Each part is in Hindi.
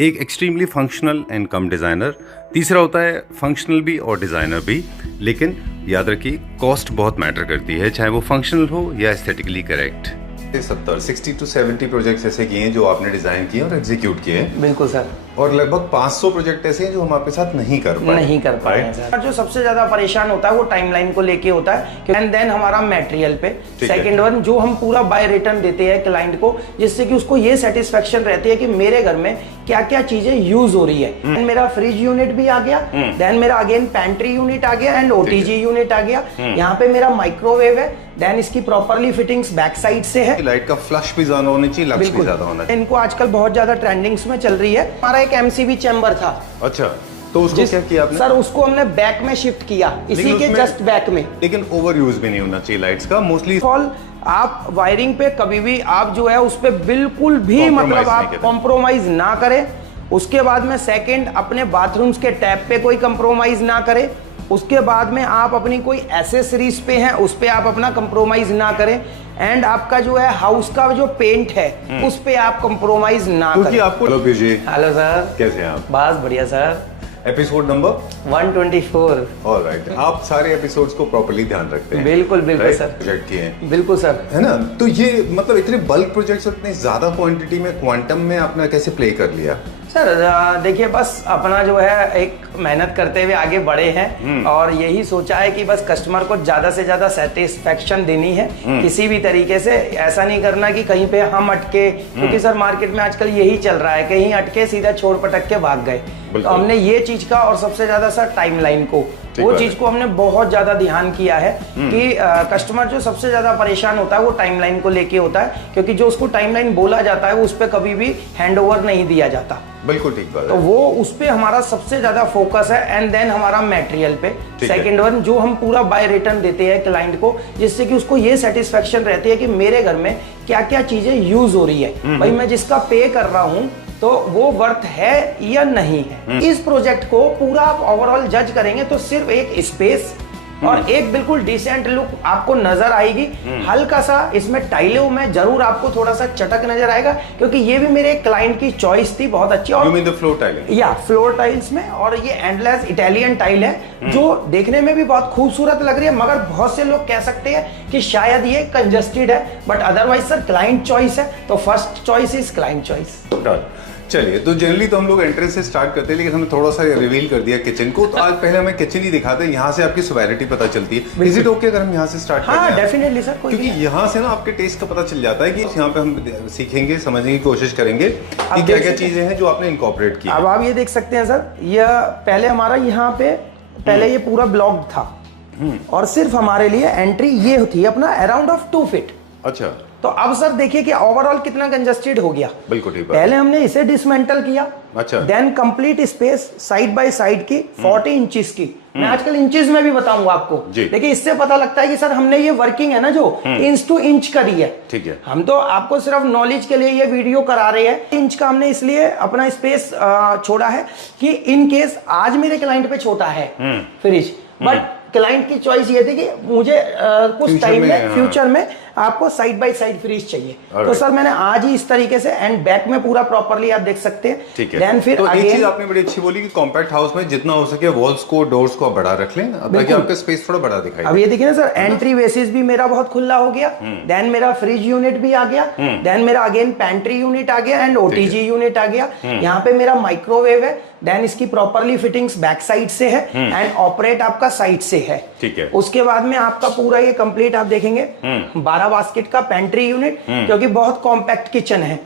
एक extremely functional and come designer, तीसरा होता है फंक्शनल भी और डिज़ाइनर भी। लेकिन याद रखिए कॉस्ट बहुत मैटर करती है, चाहे वो फंक्शनल हो या एस्थेटिकली करेक्ट। 60 to 70 प्रोजेक्ट्स ऐसे किए हैं जो आपने डिजाइन किए और एग्जीक्यूट किए हैं। बिल्कुल सर। और लगभग 500 प्रोजेक्ट ऐसे हैं जो हम आपके साथ नहीं कर पाए हैं सर। जो सबसे ज्यादा परेशान होता है वो टाइमलाइन को लेके होता है एंड देन हमारा मटेरियल पे। सेकंड वन जो हम पूरा बाय रिटर्न देते हैं क्लाइंट को, जिससे कि उसको ये सेटिस्फेक्शन रहती है कि मेरे घर में क्या क्या चीजें यूज हो रही है। एंड मेरा फ्रिज यूनिट भी आ गया, देन मेरा अगेन पैंट्री यूनिट आ गया एंड ओटीजी यूनिट आ गया। यहाँ पे मेरा माइक्रोवेव है, देन इसकी प्रॉपरली फिटिंग्स बैक साइड से है। लाइट का फ्लश भी ज्यादा होनी चाहिए, लक्स भी ज्यादा होना चाहिए। इनको आजकल बहुत ज्यादा ट्रेंडिंग्स में चल रही है। हमारा एक एमसीबी चैम्बर था। अच्छा, तो उसको क्या किया आपने? सर उसको हमने बैक में शिफ्ट किया, इसी के जस्ट बैक में। लेकिन ओवर यूज भी नहीं होना चाहिए लाइट्स का। मोस्टली आप वायरिंग पे कभी भी आप जो है उस पे बिल्कुल भी मतलब आप कॉम्प्रोमाइज ना करें। उसके बाद में सेकंड अपने बाथरूम्स के टैप पे कोई कंप्रोमाइज ना करें। उसके बाद में आप अपनी कोई एसेसरीज पे हैं उस पे आप अपना कंप्रोमाइज ना करें। एंड आपका जो है हाउस का जो पेंट है उस पे आप कंप्रोमाइज ना करें। आपको हेलो सर, कैसे हैं आप? बस बढ़िया सर। Episode number 124। ऑलराइट, आप सारे एपिसोड्स को प्रॉपर्ली ध्यान रखते हैं। बिल्कुल बिल्कुल सर। प्रोजेक्ट किए हैं बिल्कुल सर, है ना? तो ये मतलब इतने बल्क प्रोजेक्ट्स इतने ज्यादा क्वांटिटी में क्वांटम में आपने कैसे प्ले कर लिया? सर देखिए बस अपना जो है एक मेहनत करते हुए आगे बढ़े हैं और यही सोचा है कि बस कस्टमर को ज्यादा से ज्यादा सेटिस्फेक्शन देनी है। किसी भी तरीके से ऐसा नहीं करना कि कहीं पे हम अटके, क्योंकि सर मार्केट में आजकल यही चल रहा है, कहीं अटके सीधा छोड़ पटक के भाग गए। तो हमने ये चीज का और सबसे ज्यादा सर टाइमलाइन को, वो चीज को हमने बहुत ज्यादा ध्यान किया है कि कस्टमर जो सबसे ज्यादा परेशान होता है वो टाइमलाइन को लेके होता है, क्योंकि जो उसको टाइमलाइन बोला जाता है वो उस पर कभी भी हैंडओवर नहीं दिया जाता। बिल्कुल ठीक बात है। तो वो उस पे हमारा सबसे ज्यादा फोकस है एंड देन हमारा मटेरियल पे। सेकंड वन जो हम पूरा बाय रिटर्न देते हैं क्लाइंट को, जिससे कि उसको ये सेटिस्फेक्शन रहती है कि मेरे घर में क्या क्या चीजें यूज हो रही है। भाई मैं जिसका पे कर रहा हूँ तो वो वर्थ है या नहीं है। इस प्रोजेक्ट को पूरा आप ओवरऑल जज करेंगे तो सिर्फ एक स्पेस और एक बिल्कुल डिसेंट लुक आपको नजर आएगी। हल्का सा इसमें टाइलों में जरूर आपको थोड़ा सा चटक नजर आएगा, क्योंकि ये भी मेरे क्लाइंट की चॉइस थी बहुत अच्छी। और फ्लोर टाइलिंग, या फ्लोर टाइल्स में, और ये एंडलेस इटालियन टाइल है जो देखने में भी बहुत खूबसूरत लग रही है। मगर बहुत से लोग कह सकते हैं कि शायद ये कंजस्टेड है, but otherwise sir client choice है, तो first choice is client choice. चलिए, तो जनरली तो हम लोग एंट्रेंस से स्टार्ट करते हैं, लेकिन हमने थोड़ा सा रिवील कर दिया किचन को, तो आज पहले हमें किचन ही दिखाते हैं। यहाँ से आपकी सॉलिडिटी पता चलती है। इज इट ओके अगर हम यहाँ से स्टार्ट करें? हाँ डेफिनेटली सर, क्योंकि यहाँ से ना आपके टेस्ट का पता चल जाता है कि यहाँ पे हम सीखेंगे, समझने की कोशिश करेंगे कि क्या क्या चीजें हैं जो आपने इनकॉर्पोरेट की। अब आप ये देख सकते हैं सर, यह पहले हमारा यहाँ पे पहले ये पूरा ब्लॉक था और सिर्फ हमारे लिए एंट्री ये थी अपना अराउंड ऑफ 2 फीट। अच्छा, तो अब सर देखिए कि ओवरऑल कितना कंजस्टेड हो गया। बिल्कुल ठीक। पहले हमने इसे डिसमेंटल किया, अच्छा, then complete space side by side की 40 इंचेस की। मैं आजकल इंचेस में भी बताऊंगा आपको, देखिए इससे पता लगता है कि सर हमने ये वर्किंग है ना जो इंच टू इंच करी है। ठीक है, हम तो आपको सिर्फ नॉलेज के लिए ये वीडियो करा रहे हैं। इंच का हमने इसलिए अपना स्पेस छोड़ा है कि इन केस आज मेरे क्लाइंट पे छोटा है फ्रिज, बट क्लाइंट की चॉइस ये थी कि मुझे कुछ टाइम में फ्यूचर में आपको साइड बाय साइड फ्रिज चाहिए। तो सर मैंने आज ही इस तरीके से एंड बैक में पूरा प्रॉपर्ली आप देख सकते हैं। ठीक है। देन फिर तो एक चीज आपने बड़ी अच्छी बोली कि कॉम्पैक्ट हाउस में जितना हो सके वॉल्स को, डोर्स को बड़ा रख लें ताकि आपका स्पेस थोड़ा बड़ा दिखाई। अब ये देखिए ना सर, एंट्री बेसिस भी मेरा बहुत खुला हो गया। देन मेरा फ्रिज यूनिट भी आ गया, देन मेरा अगेन पैंट्री यूनिट आ गया एंड ओटीजी यूनिट आ गया। यहाँ पे मेरा माइक्रोवेव है, देन इसकी प्रॉपर्ली फिटिंग्स बैक साइड से है एंड ऑपरेट आपका साइड से है। ठीक है। उसके बाद में आपका पूरा ये कंप्लीट आप देखेंगे 12 बास्केट का पेंट्री यूनिट, क्योंकि बहुत कॉम्पैक्ट किचन है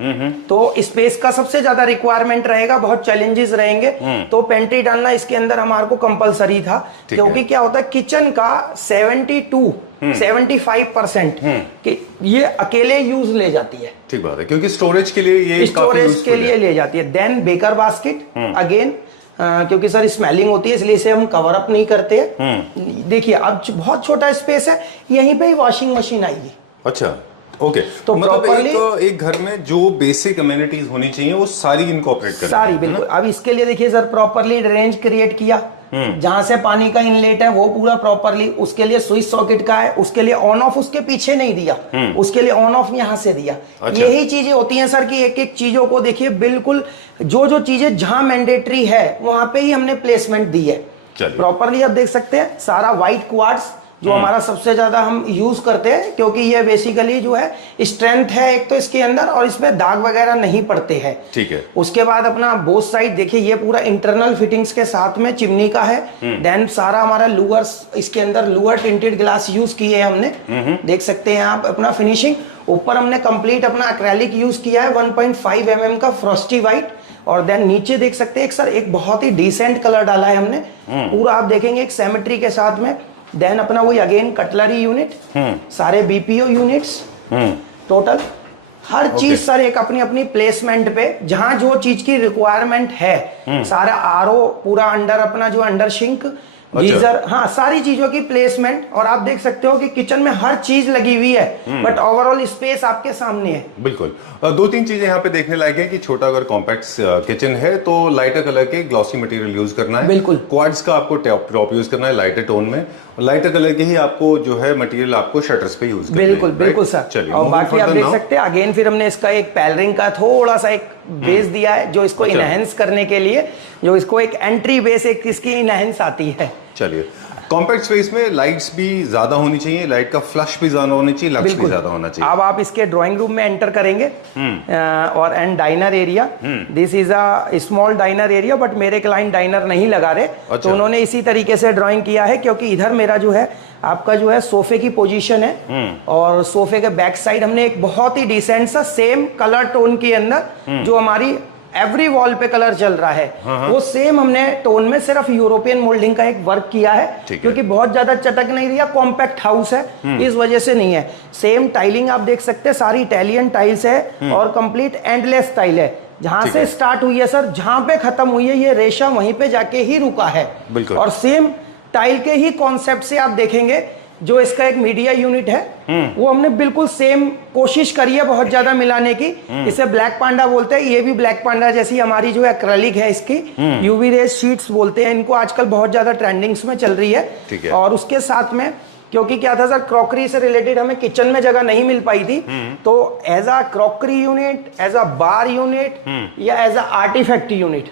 तो स्पेस का सबसे ज्यादा रिक्वायरमेंट रहेगा, बहुत चैलेंजेस रहेंगे। तो पेंट्री डालना इसके अंदर हमारे को कंपलसरी था, क्योंकि क्या होता है किचन का 75% कि ये अकेले यूज ले जाती है। ठीक बात है, क्योंकि स्टोरेज के लिए ये स्टोरेज के लिए ले जाती है। देन बेकर बास्केट अगेन, क्योंकि सर स्मेलिंग होती है इसलिए इसे हम कवर अप नहीं करते। देखिए अब बहुत छोटा स्पेस है, यहीं पे ही वॉशिंग मशीन आएगी। अच्छा, ओके। तो मतलब एक घर में जो बेसिक अमेनिटीज होनी चाहिए वो सारी इनकॉर्पोरेट कर सारी, बिल्कुल। अब इसके लिए देखिए सर प्रॉपर्ली रेंज क्रिएट किया, जहां से पानी का इनलेट है वो पूरा प्रॉपरली, उसके लिए स्विच सॉकेट का है, उसके लिए ऑन ऑफ उसके पीछे नहीं दिया, उसके लिए ऑन ऑफ यहां से दिया। अच्छा। यही चीजें होती हैं सर कि एक एक चीजों को देखिए बिल्कुल जो चीजें जहां मैंडेटरी है वहां पे ही हमने प्लेसमेंट दी है। प्रॉपरली आप देख सकते हैं सारा व्हाइट क्वार्ट्ज जो हमारा सबसे ज्यादा हम यूज करते हैं, क्योंकि ये बेसिकली जो है स्ट्रेंथ है एक तो इसके अंदर, और इसमें दाग वगैरह नहीं पड़ते हैं। ठीक है। उसके बाद अपना बोथ साइड देखिए ये पूरा इंटरनल फिटिंग्स के साथ में चिमनी का है। देन सारा हमारा लूअर्स, इसके अंदर लूअर टिंटेड ग्लास यूज किए हैं हमने, देख सकते हैं आप अपना फिनिशिंग। ऊपर हमने कंप्लीट अपना एक्रेलिक यूज किया है 1.5 mm का फ्रॉस्टी व्हाइट, और देन नीचे देख सकते हैं एक बहुत ही डिसेंट कलर डाला है हमने पूरा, आप देखेंगे एक सिमेट्री के साथ में। देन अपना वही अगेन कटलरी यूनिट, सारे बीपीओ यूनिट्स, टोटल हर चीज सर एक अपनी अपनी प्लेसमेंट पे जहां जो चीज की रिक्वायरमेंट है, सारा आरओ पूरा अंडर अपना जो अंडर सिंक गीजर, हाँ सारी चीजों की प्लेसमेंट। और आप देख सकते हो कि किचन में हर चीज लगी हुई है, बट ओवरऑल स्पेस आपके सामने है। बिल्कुल। दो तीन चीजें यहाँ पे देखने लायक है कि छोटा अगर कॉम्पैक्ट किचन है तो लाइटर कलर के ग्लॉसी मटेरियल यूज करना है। बिल्कुल। क्वार्ट्ज का आपको टॉप यूज करना है लाइटर टोन में, और लाइटर कलर के ही आपको जो है मटेरियल आपको शटर्स पे यूज करना है। बिल्कुल बिल्कुल सर। चलिए, और बाकी आप देख सकते हैं अगेन फिर हमने इसका एक पैलरिंग का थोड़ा सा एक बेस दिया है जो इसको इनहेंस करने के लिए, जो इसको एक एंट्री बेस एक इसकी इनहेंस आती है। चलिए, कॉम्पैक्ट स्पेस में लाइट्स भी ज्यादा होनी चाहिए, लाइट का फ्लश भी ज्यादा होना चाहिए, लक्स भी ज्यादा होना चाहिए। अब आप इसके ड्राइंग रूम में एंटर करेंगे और and dinar area, this is a small dinar area, but मेरे क्लाइंट डाइनर नहीं लगा रहे। अच्छा। तो उन्होंने इसी तरीके से ड्राइंग किया है, क्योंकि इधर मेरा जो है आपका जो है सोफे की पोजीशन है, और सोफे के बैक साइड हमने एक बहुत ही डिसेंट सा सेम कलर टोन के अंदर जो हमारी एवरी वॉल पे कलर चल रहा है वो सेम हमने टोन में सिर्फ यूरोपियन मोल्डिंग का एक वर्क किया है, क्योंकि बहुत ज्यादा चटक नहीं दिया, कॉम्पैक्ट हाउस है इस वजह से नहीं है। सेम टाइलिंग आप देख सकते हैं, सारी इटालियन टाइल्स है और कंप्लीट एंडलेस टाइल है। जहां से स्टार्ट हुई है सर, जहां पे खत्म हुई है ये रेशा वहीं पे जाके ही रुका है। और सेम टाइल के ही कॉन्सेप्ट से आप देखेंगे जो इसका एक मीडिया यूनिट है वो हमने बिल्कुल सेम कोशिश करी है बहुत ज्यादा मिलाने की। इसे ब्लैक पांडा बोलते हैं, ये भी ब्लैक पांडा जैसी हमारी जो एक्रेलिक है इसकी यूवी रेज शीट्स बोलते हैं इनको, आजकल बहुत ज्यादा ट्रेंडिंग्स में चल रही है। और उसके साथ में क्योंकि क्या था सर, क्रॉकरी से रिलेटेड हमें किचन में जगह नहीं मिल पाई थी, तो as a crockery unit, as a bar unit या as a artifact unit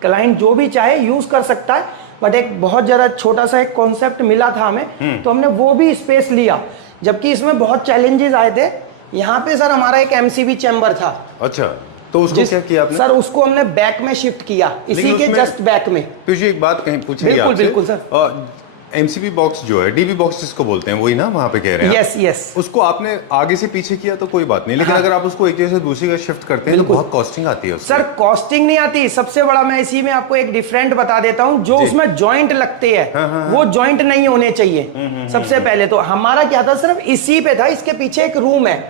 client जो भी चाहे यूज कर सकता है। बट एक बहुत ज्यादा छोटा सा एक कॉन्सेप्ट मिला था हमें, तो हमने वो भी स्पेस लिया, जबकि इसमें बहुत चैलेंजेस आए थे। यहाँ पे सर हमारा एक एमसीबी चैम्बर था। अच्छा, तो उसको क्या किया आपने? सर उसको हमने बैक में शिफ्ट किया, इसी के जस्ट बैक में। पीछे एक बात कहीं पूछेंगे बिल्कुल आपसे। बिल्कुल सर। एमसीबी बॉक्स जो है, डीबी बॉक्स जिसको बोलते हैं, वही ना वहां पे कह रहे हैं? Yes yes. उसको आपने आगे से पीछे किया तो कोई बात नहीं, लेकिन अगर आप उसको एक जगह से दूसरी जगह शिफ्ट करते हैं तो बहुत कॉस्टिंग आती है उससे। सर कॉस्टिंग नहीं आती, सबसे बड़ा मैं इसी में आपको एक डिफरेंट बता देता हूं, जो उसमें जॉइंट लगते हैं वो जॉइंट नहीं होने चाहिए। सबसे पहले तो हमारा क्या था, सिर्फ इसी पे था। इसके पीछे एक रूम है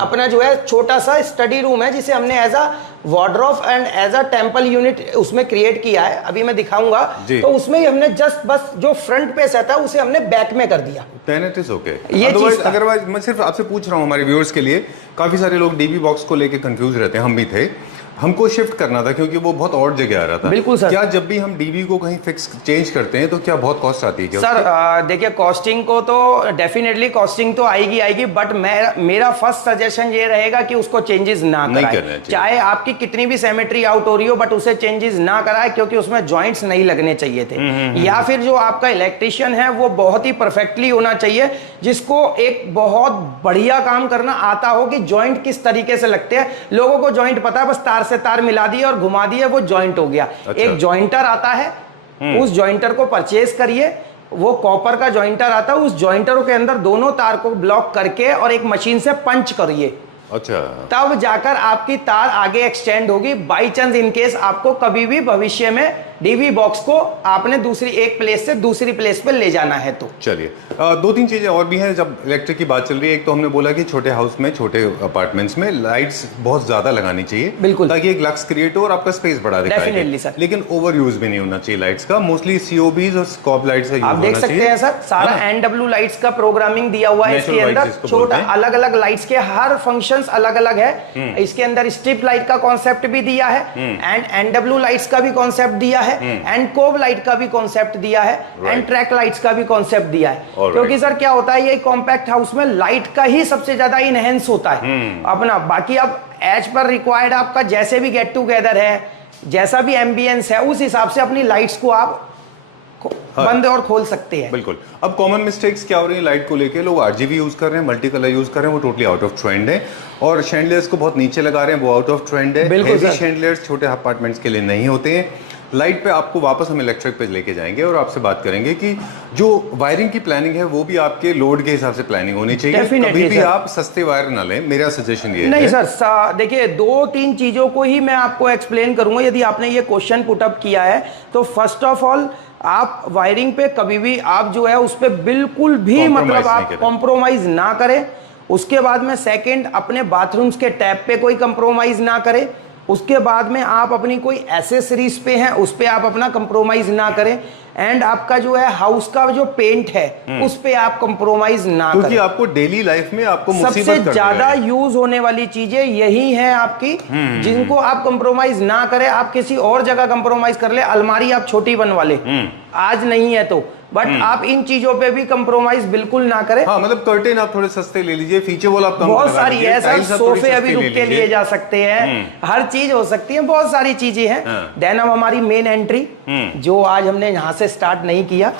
अपना जो है छोटा सा स्टडी रूम है, जिसे हमने as a wardrobe and as a temple unit उसमें क्रिएट किया है, अभी मैं दिखाऊंगा। तो उसमें ही हमने जस्ट बस जो फ्रंट पे था उसे हमने बैक में कर दिया। Then it is okay. ये चीज अदरवाइज मैं सिर्फ आपसे पूछ रहा हूँ हमारे व्यूअर्स के लिए, काफी सारे लोग डीबी बॉक्स को लेके कंफ्यूज रहते हैं, हम भी थे। हमको शिफ्ट करना था क्योंकि वो बहुत और जगह आ रहा था। बिल्कुल सर। क्या जब भी हम डीबी को कहीं फिक्स चेंज करते हैं तो क्या बहुत कॉस्ट आती है क्या? सर देखिए, कॉस्टिंग को तो डेफिनेटली कॉस्टिंग तो आएगी, बट मेरा फर्स्ट सजेशन ये रहेगा कि उसको चेंजेस ना कराएं। चाहे आपकी कितनी भी सिमेट्री आउट हो रही हो, बट उसे चेंजेस ना कराए, क्योंकि उसमें जॉइंट्स नहीं लगने चाहिए थे। या फिर जो आपका इलेक्ट्रिशियन है वो बहुत ही परफेक्टली होना चाहिए, जिसको एक बहुत बढ़िया काम करना आता हो कि जॉइंट किस तरीके से लगते हैं। लोगों को जॉइंट पता है, बस तार से तार मिला दिए और घुमा दिए, वो जॉइंट हो गया। अच्छा। एक जॉइंटर आता है, उस जॉइंटर को परचेज करिए, वो कॉपर का जॉइंटर आता है, उस जॉइंटरों के अंदर दोनों तार को ब्लॉक करके और एक मशीन से पंच करिए। अच्छा, तब जाकर आपकी तार आगे एक्सटेंड होगी। बाई चांस इन केस आपको कभी भी भविष्य में डीवी बॉक्स को आपने दूसरी एक प्लेस से दूसरी प्लेस पे ले जाना है तो। चलिए, दो तीन चीजें और भी हैं जब इलेक्ट्रिक की बात चल रही है। एक तो हमने बोला कि छोटे हाउस में, छोटे अपार्टमेंट्स में लाइट्स बहुत ज्यादा लगानी चाहिए, बिल्कुल, ताकि एक लक्स क्रिएट हो और आपका स्पेस बड़ा दिखाई दे। Definitely sir. लेकिन ओवर यूज भी नहीं होना चाहिए लाइट्स का। मोस्टली सीओबीज और स्कॉप लाइट्स का यूज होना चाहिए। आप देख सकते हैं सर, सारा एनडब्ल्यू लाइट्स का प्रोग्रामिंग दिया हुआ है इसके अंदर। छोटा अलग अलग लाइट्स के हर फंक्शंस अलग अलग है। इसके अंदर स्ट्रिप लाइट का कॉन्सेप्ट भी दिया है एंड एनडब्ल्यू लाइट्स का भी कॉन्सेप्ट दिया है। है, एंड कोब लाइट का भी कॉन्सेप्ट दिया है, एंड ट्रैक लाइट्स का भी कॉन्सेप्ट दिया है। क्योंकि सर क्या होता है, ये कॉम्पैक्ट हाउस में लाइट का ही सबसे ज्यादा इनहेंस होता है अपना। बाकी अब एज पर रिक्वायर्ड आपका जैसे भी गेट टूगेदर है, जैसा भी एम्बियंस है, उस हिसाब से अपनी लाइट्स को आप बंद और खोल सकते हैं। बिल्कुल। अब कॉमन मिस्टेक्स क्या हो रही है लाइट को लेके? लोग आरजीबी यूज कर रहे हैं, मल्टी कलर यूज कर रहे हैं, वो टोटली आउट ऑफ ट्रेंड है। और शैंडलियर्स को बहुत नीचे लगा रहे हैं, वो आउट ऑफ ट्रेंड है। हेवी शैंडलियर्स छोटे अपार्टमेंट्स के लिए नहीं होते हैं। लाइट पे आपको वापस हम इलेक्ट्रिक पे लेके जाएंगे और आपसे बात करेंगे कि जो वायरिंग की प्लानिंग है वो भी आपके लोड के हिसाब से प्लानिंग होनी चाहिए। कभी भी आप सस्ते वायर ना लें, मेरा सजेशन ये नहीं है। सर देखिए, 2-3 चीजों को ही मैं आपको एक्सप्लेन करूंगा। यदि आपने ये क्वेश्चन पुटअप किया है तो फर्स्ट ऑफ ऑल आप वायरिंग पे कभी भी आप जो है उस पर बिल्कुल भी मतलब आप कॉम्प्रोमाइज ना करें। उसके बाद में सेकंड, अपने बाथरूम्स के टैप पे कोई कंप्रोमाइज ना करें। उसके बाद में आप अपनी कोई एसेसरीज पे हैं उस पे आप अपना कंप्रोमाइज ना करें। एंड आपका जो है हाउस का जो पेंट है उस पे आप कंप्रोमाइज ना करें, क्योंकि आपको डेली लाइफ में आपको सबसे ज्यादा यूज होने वाली चीजें यही हैं आपकी, जिनको आप कंप्रोमाइज ना करें। आप किसी और जगह कंप्रोमाइज कर ले, अलमारी आप छोटी बनवा ले, आज नहीं है तो, बट आप इन चीजों पे भी कंप्रोमाइज बिल्कुल ना करें। हाँ, मतलब कर्टेन आप थोड़े सस्ते ले लीजिए, फीचर वॉल आप कम बहुत सारी है सर, सोफे अभी रुक के लिए जा सकते हैं, हर चीज हो सकती है, बहुत सारी चीजें हैं। देन अब हमारी मेन एंट्री जो आज हमने यहाँ से स्टार्ट नहीं किया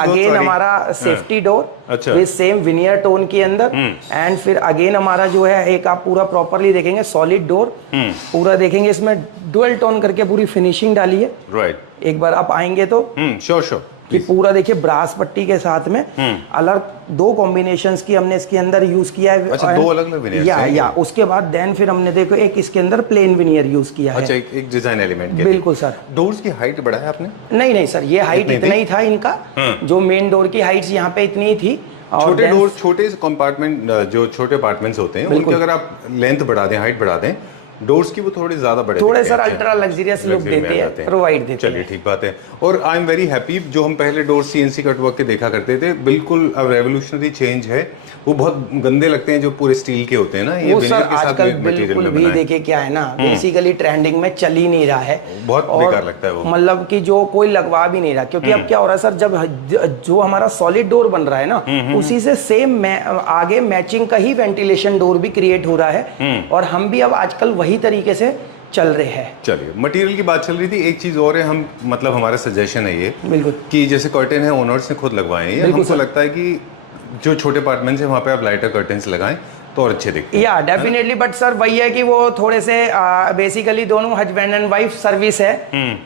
अगेन हमारा safety door with same veneer tone के अंदर। एंड फिर अगेन हमारा जो है एक आप पूरा प्रॉपरली देखेंगे सॉलिड डोर, पूरा देखेंगे इसमें डुअल टोन करके पूरी फिनिशिंग डाली है। राइट, एक बार आप आएंगे तो श्योर कि पूरा देखिए ब्रास पट्टी के साथ में अलग 2 कॉम्बिनेशंस की हमने इसके अंदर यूज किया है। अच्छा, 2 अलग-अलग विनियर या उसके बाद देन फिर हमने देखो एक इसके अंदर प्लेन विनियर यूज किया है। अच्छा, एक डिजाइन एलिमेंट के। बिल्कुल सर। डोर्स की हाइट बढ़ाया आपने? नहीं सर, ये हाइट इतना ही था इनका, जो मेन डोर की हाइट यहाँ पे इतनी ही थी। छोटे डोर, छोटे कंपार्टमेंट, जो छोटे अपार्टमेंट्स होते हैं उनकी अगर आप लेंथ बढ़ा दें, हाइट बढ़ा दें, डोर्स की वो थोड़ी ज्यादा बड़े, थोड़े सर अल्ट्रा लग्जरियस लुक देते हैं, प्रोवाइड देते हैं। चलिए ठीक बात है। और आई एम वेरी हैप्पी, जो हम पहले डोर सीएनसी कटवर्क के देखा करते थे, बिल्कुल अब रेवोल्यूशनरी चेंज है। वो बहुत गंदे लगते हैं जो पूरे स्टील के होते हैं ना, ये सर आजकल बिल्कुल भी देखिए क्या है ना, बेसिकली ट्रेंडिंग में चल ही नहीं रहा है, बहुत बेकार लगता है वो, मतलब कि जो कोई लगवा भी नहीं रहा। क्योंकि अब क्या हो रहा है सर, जब जो हमारा सॉलिड डोर बन रहा है ना, उसी से सेम आगे मैचिंग का ही वेंटिलेशन डोर भी क्रिएट हो रहा है, और हम भी अब आजकल वही तरीके से चल रहे हैं। चलिए, मटेरियल की बात चल रही थी, एक चीज और है, हम मतलब हमारा सजेशन है ये बिल्कुल कि जैसे कर्टेन है ओनर्स ने खुद लगवाए हैं, हमको लगता है कि जो छोटे अपार्टमेंट्स हैं वहाँ पे आप लाइटर कर्टेन्स लगाएं तो और अच्छे दिखते हैं। या डेफिनेटली, बट सर वही है कि वो थोड़े से बेसिकली दोनों हस्बैंड एंड वाइफ सर्विस है,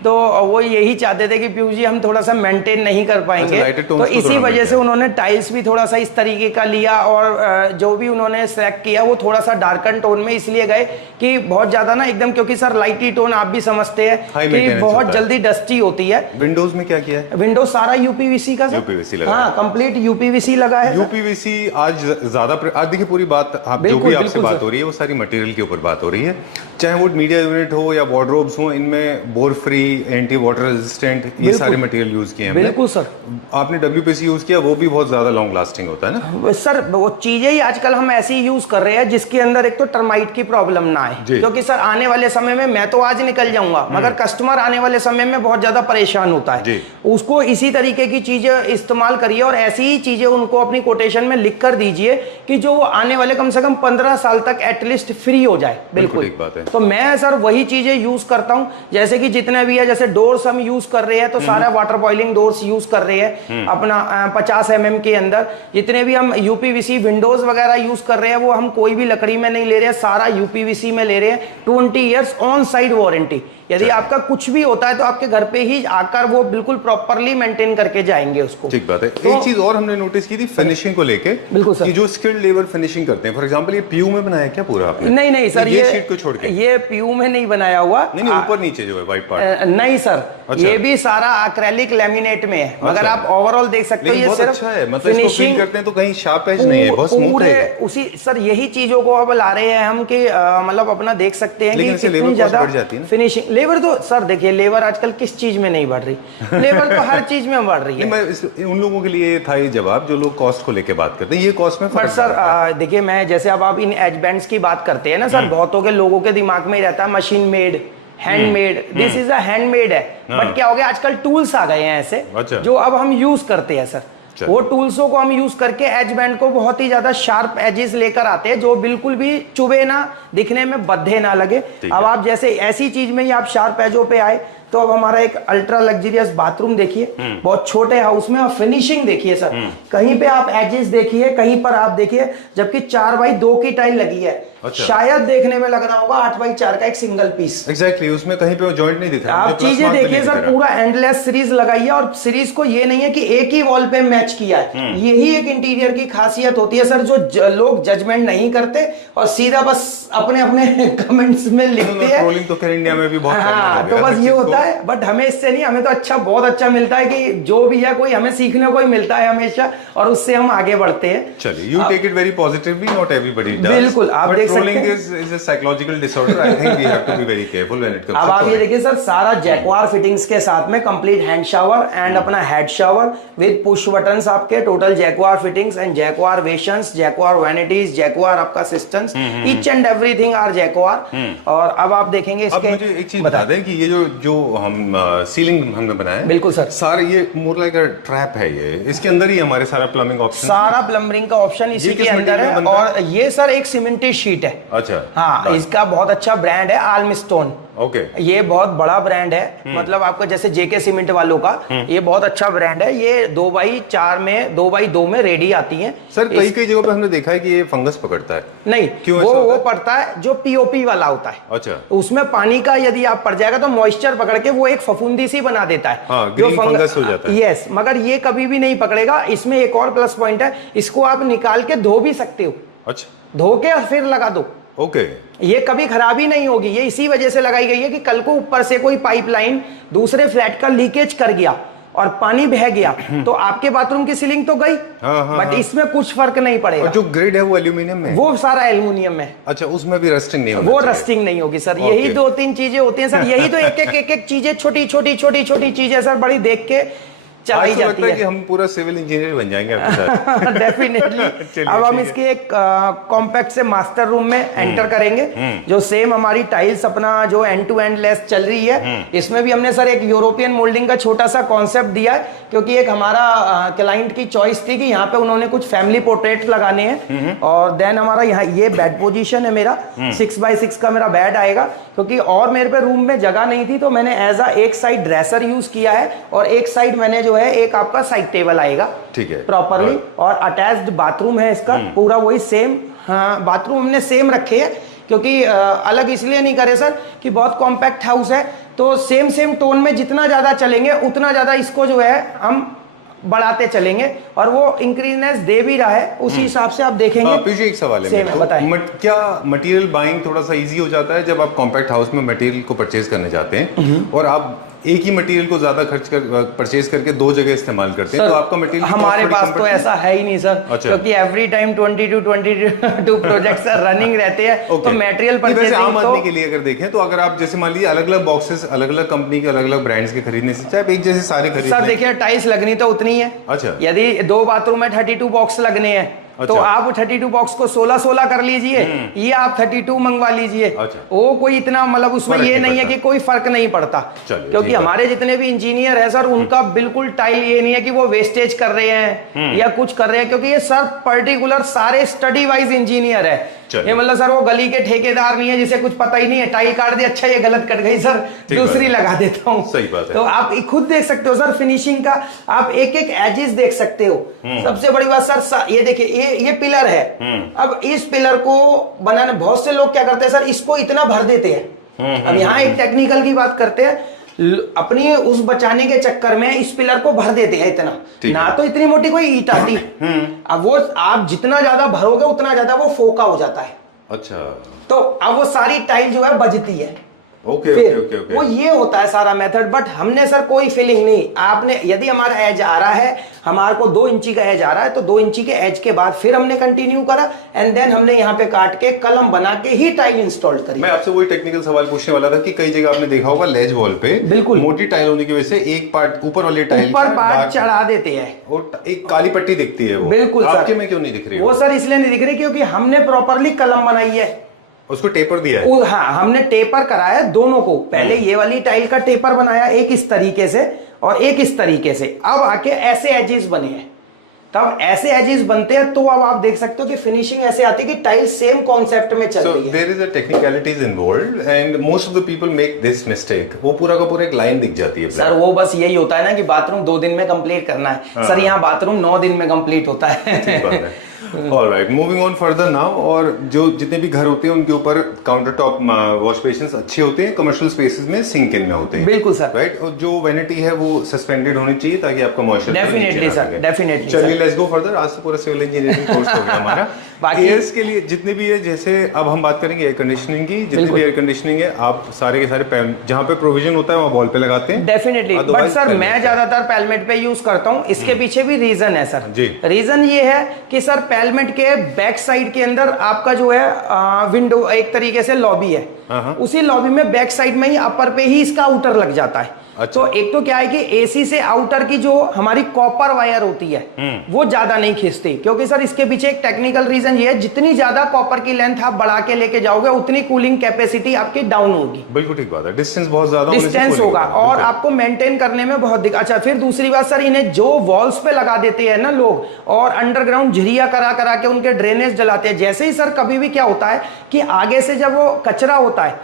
तो वो यही चाहते थे कि पीयूष जी हम थोड़ा सा मेंटेन नहीं कर पाएंगे, तो इसी वजह से उन्होंने टाइल्स भी थोड़ा सा इस तरीके का लिया, और जो भी उन्होंने सेलेक्ट किया वो थोड़ा सा डार्कन टोन में इसलिए गए कि बहुत ज्यादा ना एकदम, क्योंकि सर लाइटी टोन आप भी समझते हैं कि बहुत जल्दी डस्टी होती है। विंडोज में क्या किया है? विंडोज सारा यूपीवीसी का, यूपीवीसी लगा, हाँ कंप्लीट यूपीवीसी लगा है। यूपीवीसी आज ज्यादा, आज देखिए पूरी बात आप जो भी आपसे बात हो रही है वो सारी मटेरियल के ऊपर बात हो रही है, चाहे वो मीडिया यूनिट हो या वार्डरोब्स हो, इनमें bore free, anti water resistant, ये सारे मटेरियल यूज किए हैं। बिल्कुल सर। आपने डब्ल्यूपीसी यूज किया, वो भी बहुत ज्यादा लॉन्ग लास्टिंग होता है ना सर। वो चीजें ही आजकल हम ऐसी यूज कर रहे हैं जिसके अंदर एक तो टर्माइट की प्रॉब्लम ना आए, क्योंकि सर आने वाले समय में मैं तो आज निकल जाऊंगा, मगर कस्टमर आने वाले समय में बहुत ज्यादा परेशान होता है, उसको इसी तरीके की चीजें इस्तेमाल करिए, और ऐसी ही चीजें उनको अपनी कोटेशन में लिख कर दीजिए कि जो आने वाले कम से कम 15 साल तक एटलीस्ट फ्री हो जाए। बिल्कुल ठीक बात है। तो मैं सर वही चीजें यूज करता हूं, जैसे कि जितने भी है, जैसे डोर्स हम यूज कर रहे हैं तो सारा वाटर बॉइलिंग डोर्स यूज कर रहे हैं अपना 50 mm के अंदर। जितने भी हम यूपीवीसी विंडोज वगैरह यूज कर रहे हैं वो हम कोई भी लकड़ी में नहीं ले रहे हैं, सारा यूपीवीसी में ले रहे हैं। 20 इयर्स ऑन साइड वारंटी, यदि आपका कुछ भी होता है तो आपके घर पे ही आकर वो बिल्कुल प्रॉपरली मेंटेन करके जाएंगे उसको। ठीक बात है। तो एक चीज और हमने नोटिस की थी फिनिशिंग को लेके, बिल्कुल सर, कि जो स्किल्ड लेबर फिनिशिंग करते हैं, फॉर एग्जांपल ये पीयू में बनाया क्या पूरा आपने? नहीं सर, ये शीट को छोड़ के ये पीयू में नहीं बनाया हुआ, नहीं ऊपर नीचे जो है व्हाइट पार्ट, नहीं सर। अच्छा। ये भी सारा एक्रेलिक लैमिनेट में है, मगर आप ओवरऑल देख सकते हो ये सिर्फ अच्छा है, मतलब इसको फील करते हैं तो कहीं शार्प एज नहीं है, बहुत स्मूथ है। उसी सर यही चीजों को अब ला रहे हैं हम कि मतलब अपना देख सकते हैं कि कितनी ज्यादा फिनिशिंग। लेबर तो सर देखिए, लेबर आजकल किस चीज में नहीं बढ़ रही, लेबर तो हर चीज में बढ़ रही है। मैं उन लोगों के लिए था ये जवाब जो लोग कॉस्ट को लेके बात करते हैं, ये कॉस्ट में फर्क। सर देखिए, मैं जैसे अब आप इन एज बैंड्स की बात करते हैं ना सर, बहुतों के लोगों के दिमाग में ही रहता है machine made, handmade, this is a handmade है। बट क्या हो गया, आजकल टूल्स आ गए हैं ऐसे जो अब हम यूज करते हैं सर। वो टूल्सों को हम यूज करके एज बैंड को बहुत ही ज्यादा शार्प एजेस लेकर आते हैं जो बिल्कुल भी चुभे ना, दिखने में बद्धे ना लगे। अब आप जैसे ऐसी चीज में ही आप शार्प एजों पे आए तो अब हमारा एक अल्ट्रा लग्जरियस बाथरूम देखिए, बहुत छोटे हाउस में, और फिनिशिंग देखिए सर। कहीं पे आप एजेस देखिए, कहीं पर आप देखिए, जबकि 4x2 की टाइल लगी है। अच्छा। शायद देखने में लग रहा होगा 8x4 का एक सिंगल पीस। एग्जैक्टली, उसमें कहीं पे जॉइंट नहीं दिख रहा। आप चीजें देखिए सर, पूरा एंडलेस सीरीज लगाई है, और सीरीज को ये नहीं है कि एक ही वॉल पे मैच किया है। यही एक इंटीरियर की खासियत होती है सर, जो लोग जजमेंट नहीं करते और सीधा बस अपने अपने कमेंट्स में लिखते हैं। ट्रोलिंग तो खैर इंडिया में भी बहुत हाँ, तो बस ये होता है। बट हमें इससे नहीं, हमें तो अच्छा, बहुत अच्छा मिलता है कि जो भी है कोई हमें सीखने को ही मिलता है हमेशा, और उससे हम आगे बढ़ते हैं। चलिए, you take it very positively, not everybody does. बिल्कुल, आप देख सकते हैं। Is a psychological disorder, I think we have to be very careful when it comes. अब आप ये देखिए सर, सारा जैक्वार फिटिंग्स के साथ में कंप्लीट हैंड शावर एंड अपना head shower with push buttons, आपके total Jaquar fittings and Jaquar वेशंस, जैक्वार वैनिटीज, जैक्वार आपका systems, each and everything are Jaquar. और अब आप देखेंगे इसके, अब मुझे एक चीज बता दें कि ये जो हम सीलिंग हमने बनाया है, बिल्कुल सर, सारे ये मोर लाइक अ ट्रैप है। ये इसके अंदर ही हमारे सारा प्लम्बिंग ऑप्शन, सारा प्लम्बिंग का ऑप्शन इसी के अंदर है। और ये सर एक सीमेंटेड शीट है। अच्छा, हाँ, इसका बहुत अच्छा ब्रांड है आल्मस्टोन। ओके, ये बहुत बड़ा ब्रांड है, मतलब आपको जैसे जेके सीमेंट वालों का ये बहुत अच्छा ब्रांड है। ये 2x4 में, 2x2 में रेडी आती है सर। कई जगहों पे हमने देखा है कि ये फंगस पकड़ता है। नहीं, क्यों? वो पड़ता है जो पीओपी वाला होता है। अच्छा, उसमें पानी का यदि आप पड़ जाएगा तो मॉइस्चर पकड़ के वो एक फफूंदी सी बना देता है। हाँ, ग्रीन फंगस हो जाता है। यस, मगर ये कभी भी नहीं पकड़ेगा। इसमें एक और प्लस पॉइंट है, इसको आप निकाल के धो भी सकते हो। अच्छा, धो के फिर लगा दो। ओके, ये कभी खराबी नहीं होगी। ये इसी वजह से लगाई गई है कि कल को ऊपर से कोई पाइपलाइन दूसरे फ्लैट का लीकेज कर गया और पानी बह गया तो आपके बाथरूम की सीलिंग तो गई, बट इसमें कुछ फर्क नहीं पड़ेगा। और जो ग्रेड है वो एल्यूमिनियम में, वो सारा एल्यूमिनियम में। अच्छा, उसमें भी रस्टिंग नहीं होगी। वो रस्टिंग नहीं होगी सर। यही 2-3 चीजें होती हैं सर। यही तो एक चीजें, छोटी चीजें सर, बड़ी देख के चलाई जाती है कि हम पूरा सिविल इंजीनियर बन जाएंगे आपके साथ। डेफिनेटली। अब हम इसके एक कॉम्पैक्ट से मास्टर रूम में एंटर करेंगे, जो सेम हमारी टाइल्स अपना जो एंड टू एंड लेस चल रही है। इसमें भी हमने सर एक यूरोपियन मोल्डिंग का छोटा सा कॉन्सेप्ट दिया है, क्योंकि एक हमारा क्लाइंट की चॉइस थी कि यहाँ पे उन्होंने कुछ फैमिली पोर्ट्रेट लगाने हैं। और देन हमारा यहाँ ये बेड पोजीशन है मेरा, 6x6 का मेरा बेड आएगा, क्योंकि और मेरे पे रूम में जगह नहीं थी तो मैंने एज एक साइड ड्रेसर यूज किया है और एक साइड मैंने जो है एक आपका साइड टेबल आएगा, ठीक है, प्रॉपरली। और अटैच्ड बाथरूम है इसका, पूरा वही सेम। हाँ, बाथरूम हमने सेम रखे हैं क्योंकि अलग इसलिए नहीं करे सर कि बहुत कॉम्पैक्ट हाउस है, तो सेम टोन में जितना ज्यादा चलेंगे उतना ज्यादा इसको जो है हम बढ़ाते चलेंगे, और वो इंक्रीजनेस दे भी रहा है। उसी हिसाब से आप देखेंगे। पीछे एक सवाल है, बताएं, क्या मटेरियल बाइंग थोड़ा सा इजी हो जाता है जब आप कॉम्पैक्ट हाउस में मटेरियल को परचेज करने जाते हैं और आप एक ही मटेरियल को ज्यादा खर्च कर परचेज करके दो जगह इस्तेमाल करते हैं, तो आपका मटेरियल हमारे पास तो ऐसा है ही नहीं सर। अच्छा। क्योंकि एवरी टाइम 22 प्रोजेक्ट्स रनिंग रहते हैं। तो मटेरियल परचेजिंग आम आदमी के लिए अगर देखें तो अगर आप जैसे मान लीजिए अलग अलग बॉक्सेस अलग अलग कंपनी के अलग अलग ब्रांड्स के खरीदने से चाहे एक जैसे सारे खरीदने, सर देखिए टाइल्स लगनी तो उतनी है। अच्छा, यदि 2 बाथरूम में 32 बॉक्स लगने हैं, तो आप 32 बॉक्स को 16 कर लीजिए, ये आप 32 मंगवा लीजिए। वो कोई इतना मतलब उसमें ये नहीं है कि कोई फर्क नहीं पड़ता, क्योंकि हमारे जितने भी इंजीनियर है सर उनका बिल्कुल टाइल ये नहीं है कि वो वेस्टेज कर रहे हैं या कुछ कर रहे हैं, क्योंकि ये सर पर्टिकुलर सारे स्टडी वाइज इंजीनियर है। ये मतलब सर वो गली के ठेकेदार नहीं है जिसे कुछ पता ही नहीं है, टाइल काट दी, अच्छा ये गलत कट गई सर, दूसरी लगा देता हूँ। सही बात है। तो आप खुद देख सकते हो सर फिनिशिंग का, आप एक एजेस देख सकते हो। सबसे बड़ी बात सर ये देखिए, ये पिलर है। अब इस पिलर को बनाने बहुत से लोग क्या करते हैं सर, इसको इतना भर देते हैं। अब यहाँ एक टेक्निकल की बात करते हैं, अपनी उस बचाने के चक्कर में इस पिलर को भर देते हैं इतना, ना तो इतनी मोटी कोई ईंट आती। अब वो आप जितना ज्यादा भरोगे उतना ज्यादा वो फोका हो जाता है। अच्छा, तो अब वो सारी टाइल जो है बजती है। ओके, वो ये होता है सारा मेथड। बट हमने सर कोई फीलिंग नहीं, आपने यदि हमारा एज आ रहा है, हमारे को 2 इंची का एज आ रहा है, तो 2 इंची के एज के बाद फिर हमने कंटिन्यू करा एंड देन हमने यहाँ पे काट के कलम बना के ही टाइल इंस्टॉल करी। मैं आपसे वही टेक्निकल सवाल पूछने वाला था कि कई जगह आपने देखा होगा लेज वॉल पे बिल्कुल मोटी टाइल होने की वजह से एक पार्ट ऊपर वाली टाइल ऊपर पार्ट चढ़ा देते हैं और एक काली पट्टी दिखती है वो। बिल्कुल आपके में क्यों नहीं दिख रही? वो सर इसलिए नहीं दिख रही क्योंकि हमने प्रॉपरली कलम बनाई है। उसको टेपर दिया है? हाँ, हमने टेपर कराया है दोनों को। पहले ये वाली टाइल का टेपर बनाया, एक इस तरीके से और एक इस तरीके से। अब आके ऐसे एजेस बने हैं, तब ऐसे एजेस बनते हैं तो अब आप देख सकते हो कि फिनिशिंग ऐसे आती है कि टाइल सेम कॉन्सेप्ट में चल रही है। There is a technicalities involved and most of the people make this mistake. वो पूरा का पूरा एक लाइन दिख जाती है। सर वो बस यही होता है ना कि बाथरूम 2 दिन में कंप्लीट करना है। सर यहाँ बाथरूम 9 दिन में कंप्लीट होता है। Alright, moving on further now. और जो जितने भी घर होते हैं उनके ऊपर काउंटर टॉप वॉश बेसिन्स अच्छे होते हैं, कमर्शियल स्पेसेस में सिंक इन में होते हैं। बिल्कुल सर। राइट, और जो वैनिटी है वो सस्पेंडेड होनी चाहिए ताकि आपका मॉइस्चर डेफिनेटली सर, डेफिनेटली। चलिए लेट्स गो फर्दर। आज से पूरा सिविल इंजीनियरिंग कोर्स हो गया हमारा। बाकी एयर्स के लिए जितने भी है, जैसे अब हम बात करेंगे एयर कंडीशनिंग की, जितनी भी एयर कंडीशनिंग है आप सारे के सारे जहाँ पे प्रोविजन होता है वहाँ वॉल पे लगाते हैं। डेफिनेटली, बट सर मैं ज्यादातर पैलमेट पे यूज करता हूँ। इसके पीछे भी रीजन है सर जी। रीजन ये है कि सर पैलमेट के बैक साइड के अंदर आपका जो है विंडो एक तरीके से लॉबी है, उसी लॉबी में बैक साइड में ही अपर पे ही इसका आउटर लग जाता है। अच्छा। तो एक तो क्या है कि एसी से आउटर की जो हमारी कॉपर वायर होती है वो ज्यादा नहीं खींचती, क्योंकि सर इसके पीछे एक टेक्निकल रीजन ये है, जितनी ज्यादा कॉपर की लेंथ आप बढ़ा के लेके जाओगे उतनी कूलिंग कैपेसिटी आपकी डाउन होगी। बिल्कुल ठीक बात है, डिस्टेंस बहुत ज्यादा डिस्टेंस होगा और आपको मेंटेन करने में बहुत दिक्कत। अच्छा, फिर दूसरी बात सर, इन्हें जो वॉल्स पे लगा देते हैं ना लोग और अंडरग्राउंड झिरिया करा करा के उनके ड्रेनेज जलाते हैं। जैसे ही सर कभी भी क्या होता है कि आगे से जब वो कचरा होता है,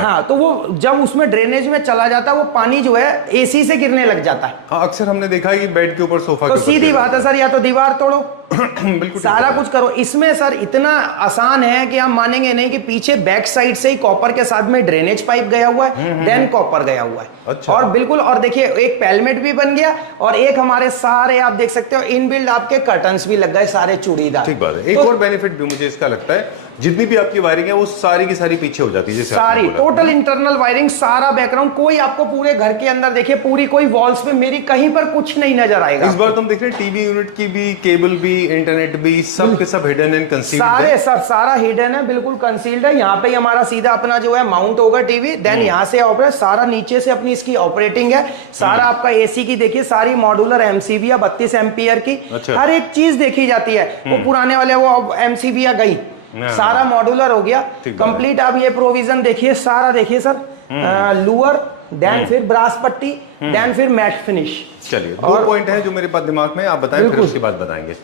हाँ, तो वो जब उसमें ड्रेनेज में चला जाता है वो पानी जो है एसी से गिरने लग जाता है। हाँ, अक्सर हमने देखा है कि बेड के ऊपर, सोफा तो के ऊपर सीधी बात है सर, या तो दीवार तोड़ो बिल्कुल सारा कुछ करो। इसमें सर इतना आसान है कि आप मानेंगे नहीं कि पीछे बैक साइड से ही कॉपर के साथ में ड्रेनेज पाइप गया हुआ है, देन कॉपर गया हुआ है। अच्छा। और बिल्कुल, और देखिए एक पैलमेट भी बन गया और एक हमारे सारे आप देख सकते हो इनबिल्ड आपके कर्टन्स भी लग गए, सारे चूड़ीदार। ठीक बात है। एक और बेनिफिट भी मुझे इसका लगता है, जितनी भी आपकी वायरिंग है वो सारी की सारी पीछे हो जाती है, जैसे सारी टोटल इंटरनल वायरिंग, सारा बैकग्राउंड, कोई आपको पूरे घर के अंदर देखिए पूरी कोई वॉल्स पे मेरी कहीं पर कुछ नहीं नजर आएगा। इस बार तुम देख रहे हैं टीवी यूनिट की भी, केबल भी, इंटरनेट भी, सब के सब हिडन एंड कंसील्ड है। सारे सर सारा हिडन है, बिल्कुल कंसील्ड है। यहाँ पे हमारा सीधा अपना जो है माउंट होगा टीवी, देन यहाँ से ऑपरेट, सारा नीचे से अपनी इसकी ऑपरेटिंग है। सारा आपका एसी की देखिए सारी मॉड्यूलर एमसीबी 32 एम्पियर की। अच्छा। हर एक चीज देखी जाती है। वो पुराने वाले वो एमसीबी गई, सारा मॉड्यूलर हो गया कंप्लीट। आप ये प्रोविजन देखिए, सारा देखिए सर, लूअर, देन फिर ब्रास पट्टी, देन फिर मैट फिनिश। चलिए, दो पॉइंट है जो मेरे पास दिमाग में, आप बताएं फिर उसके बाद बताएंगे।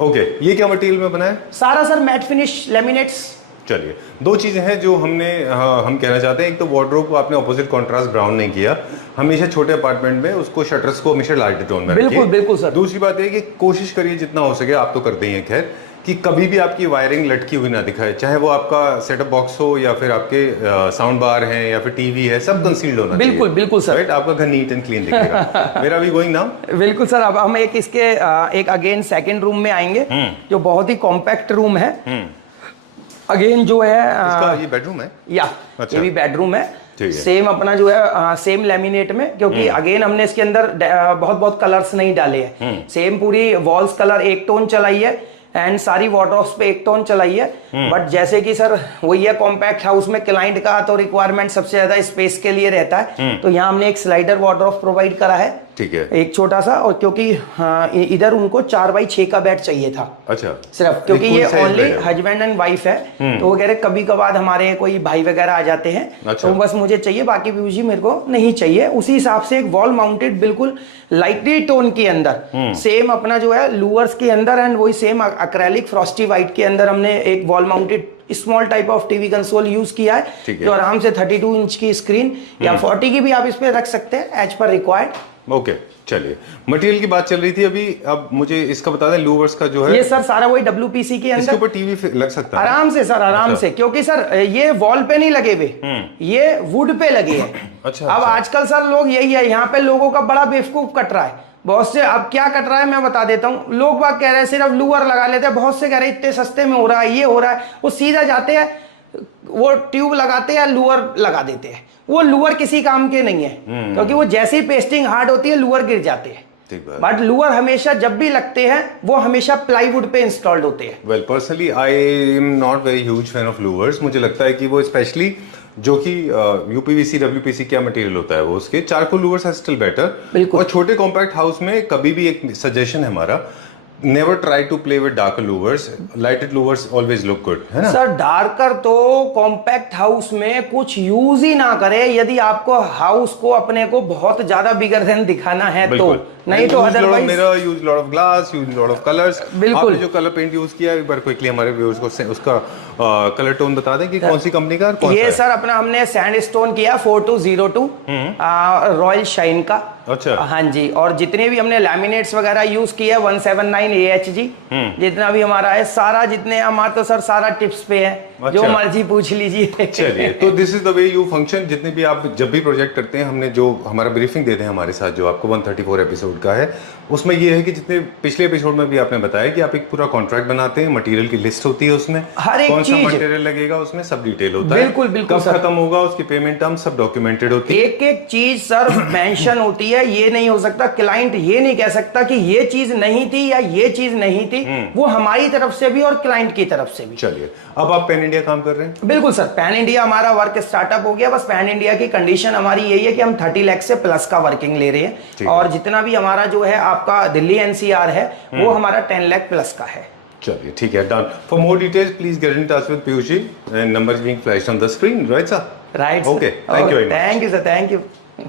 ओके, ये क्या मटेरियल में बना है? सारा सर मैट फिनिश लैमिनेट्स। चलिए, दो चीजें हैं जो हम कहना चाहते हैं। एक तो वार्डरोब को आपने ऑपोजिट कॉन्ट्रास्ट ब्राउन नहीं किया, हमेशा छोटे अपार्टमेंट में उसको शटर्स को हमेशा लाइट टोन में रखिए। बिल्कुल बिल्कुल सर। दूसरी बात है कि कोशिश करिए जितना हो सके, आप तो करते ही हैं खैर, कि कभी भी आपकी वायरिंग लटकी हुई ना दिखाए, चाहे वो आपका सेटअप बॉक्स हो या फिर आपके साउंड बार है या फिर टीवी है, सब कंसील्ड होना चाहिए। बिल्कुल बिल्कुल सर, राइट, आपका घर नीट एंड क्लीन दिखेगा। मेरा भी गोइंग नाउ। बिल्कुल सर। अब हम एक इसके एक अगेन सेकंड रूम में आएंगे जो बहुत ही कॉम्पैक्ट रूम है। अगेन जो है इसका ये बेडरूम है या अच्छा। ये भी बेडरूम है, सेम अपना जो है सेम लैमिनेट में, क्योंकि अगेन हमने इसके अंदर बहुत बहुत कलर्स नहीं डाले हैं। सेम पूरी वॉल्स कलर एक टोन चलाई है एंड सारी वार्डरोब्स पे एक टोन चलाई है। बट जैसे कि सर वही है कॉम्पैक्ट हाउस में क्लाइंट का तो रिक्वायरमेंट सबसे ज्यादा स्पेस के लिए रहता है, तो यहाँ हमने एक स्लाइडर वार्डरोब प्रोवाइड करा है। ठीक है, एक छोटा सा, और क्योंकि इधर उनको 4x6 का बेड चाहिए था। अच्छा, सिर्फ क्योंकि ये ओनली हस्बैंड एंड वाइफ है, तो वो कह रहे कभी कभार हमारे कोई भाई वगैरह आ जाते हैं। अच्छा। तो बस मुझे चाहिए, बाकी व्यूजी मेरे को नहीं चाहिए। उसी हिसाब से एक वॉल माउंटेड बिल्कुल लाइटली टोन के अंदर सेम अपना जो है लूअर्स के अंदर एंड वही सेम एक्रेलिक फ्रॉस्टी व्हाइट के अंदर हमने एक wall mounted small type of TV console use किया है, जो आराम से 32 इंच की स्क्रीन या 40 की भी आप इस पे रख सकते हैं एज पर रिक्वायर्ड। ओके, चलिए, मटेरियल की बात चल रही थी अभी, अब मुझे इसका बता दें, लूवर्स का जो है ये सर सारा वही WPC के अंदर, इसके ऊपर टीवी लग सकता है आराम से सर, आराम से, क्योंकि सर ये वॉल पे नहीं लगे हुए, ये वुड पे लगे हैं। अच्छा, अब आजकल सर लोग यही है, यहाँ पे लोगों का बड़ा बेवकूफ कट रहा है बहुत से। अब क्या कट रहा है मैं बता देता हूँ। लोग बात कह रहे हैं सिर्फ लूअर लगा लेते हैं, बहुत से कह रहे हैं इतने सस्ते में हो रहा है, ये हो रहा है। वो सीधा जाते हैं, वो ट्यूब लगाते हैं, लूअर लगा देते हैं। वो लूअर किसी काम के नहीं है, क्योंकि वो जैसी पेस्टिंग हार्ड होती है लूअर गिर जाते हैं। बट लूअर हमेशा जब भी लगते हैं वो हमेशा प्लाईवुड पे इंस्टॉल्ड होते हैं। Well, personally I am not very huge fan of louvres. मुझे लगता है कि वो स्पेशली जो कि यूपीवीसी WPC क्या मटेरियल होता है, वो उसके charcoal louvers are still better. और छोटे कॉम्पैक्ट हाउस में कभी भी एक सजेशन है हमारा, never try to play with darker louvers, lighted louvers always look good, है ना? सर डार्कर तो कॉम्पैक्ट हाउस में कुछ यूज ही ना करे, यदि आपको हाउस को अपने को बहुत ज्यादा बिगर देन दिखाना है तो, नहीं तो अदरवाइज मेरा use lot of glass, use lot of colours. बिल्कुल। आपने जो कलर पेंट यूज किया है एक बार क्विकली हमारे व्यूअर्स को उसका कलर टोन बता दें कि कौन सी कंपनी का और कौन सा ये है? सर अपना हमने सैंडस्टोन किया 4202 रॉयल शाइन का। अच्छा। हाँ जी, और जितने भी हमने लैमिनेट्स वगैरह यूज किए 179 AHG, जितना भी हमारा है सारा, जितने हमारा तो सर सारा टिप्स पे है। अच्छा। जो मर्जी पूछ लीजिए। चलिए, तो this is the way you function. जितने भी आप जब भी प्रोजेक्ट करते हैं, हमने जो हमारा ब्रीफिंग देते हैं हमारे साथ, जो आपको 134 एपिसोड का है, उसमें ये है कि जितने पिछले एपिसोड में भी आपने बताया कि आप एक पूरा कॉन्ट्रैक्ट बनाते हैं, मटेरियल की लिस्ट होती है उसमें, हर एक कौन सा चीज मटेरियल लगेगा उसमें सब डिटेल होता है। बिल्कुल, बिल्कुल कब सर। खत्म होगा उसकी पेमेंट टर्म सब डॉक्यूमेंटेड होती है। एक एक चीज सर मेंशन होती है। ये नहीं हो सकता, क्लाइंट ये नहीं कह सकता कि ये चीज नहीं थी या ये चीज नहीं थी, वो हमारी तरफ से भी और क्लाइंट की तरफ से भी। चलिए, अब आप पैन इंडिया काम कर रहे हैं? बिल्कुल सर, पैन इंडिया हमारा वर्क स्टार्टअप हो गया। बस पैन इंडिया की कंडीशन हमारी यही है कि हम 30 लाख से प्लस का वर्किंग ले रहे हैं, और जितना भी हमारा जो है आपका दिल्ली NCR है वो हमारा 10 लाख प्लस का है। चलिए, ठीक है, done. For more details please get in touch with Piyush ji, and numbers being flashed on the screen, right sir? Right, okay, thank you very much. Thank you sir, thank you.